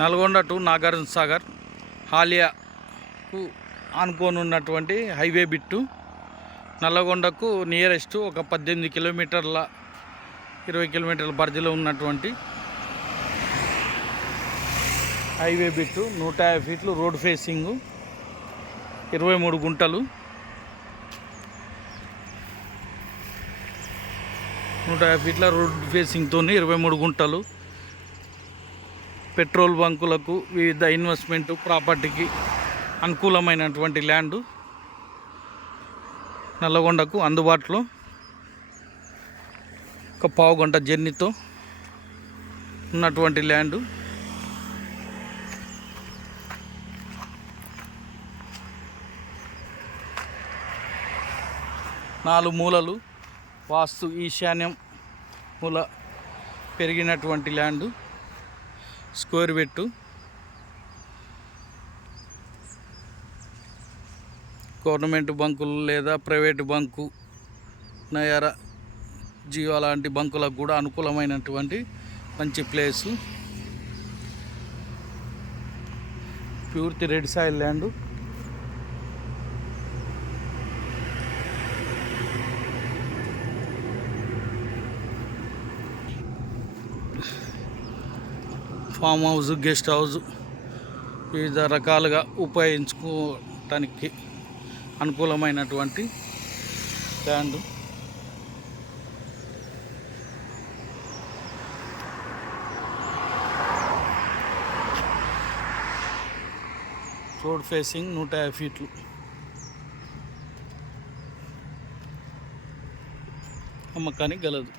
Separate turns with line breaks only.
Nalgonda to Nagarjuna Sagar హాలియాకు ఆనుకొని ఉన్నటువంటి హైవే బిట్టు. నల్లగొండకు నియరెస్ట్ ఒక పద్దెనిమిది కిలోమీటర్ల ఇరవై కిలోమీటర్ల పరిధిలో ఉన్నటువంటి హైవే బిట్టు నూట యాభై ఫీట్లు రోడ్ ఫేసింగు ఇరవై మూడు గుంటలు నూట యాభై ఫీట్ల రోడ్ ఫేసింగ్తో ఇరవై మూడు గుంటలు. పెట్రోల్ బంకులకు వివిధ ఇన్వెస్ట్మెంట్ ప్రాపర్టీకి అనుకూలమైనటువంటి ల్యాండ్ నల్లగొండకు అందుబాటులో. ఒక పావు గంట జర్నీతో ఉన్నటువంటి ల్యాండ్. నాలుగు మూలలు వాస్తు ఈశాన్యం మూల పెరిగినటువంటి ల్యాండ్. స్క్వేర్ పెట్టు. గవర్నమెంట్ బంకులు లేదా ప్రైవేట్ బంకు నయర జియో లాంటి బంకులకు కూడా అనుకూలమైనటువంటి మంచి ప్లేసు. పూర్తి red soil land. Farm house guest house వివిధ రకాలుగా ఉపయోగించుకోవటానికి అనుకూలమైనటువంటి ల్యాండ్ రోడ్ ఫేసింగ్ నూట యాభై ఫీట్లు. అమ్మకానికి గలదు.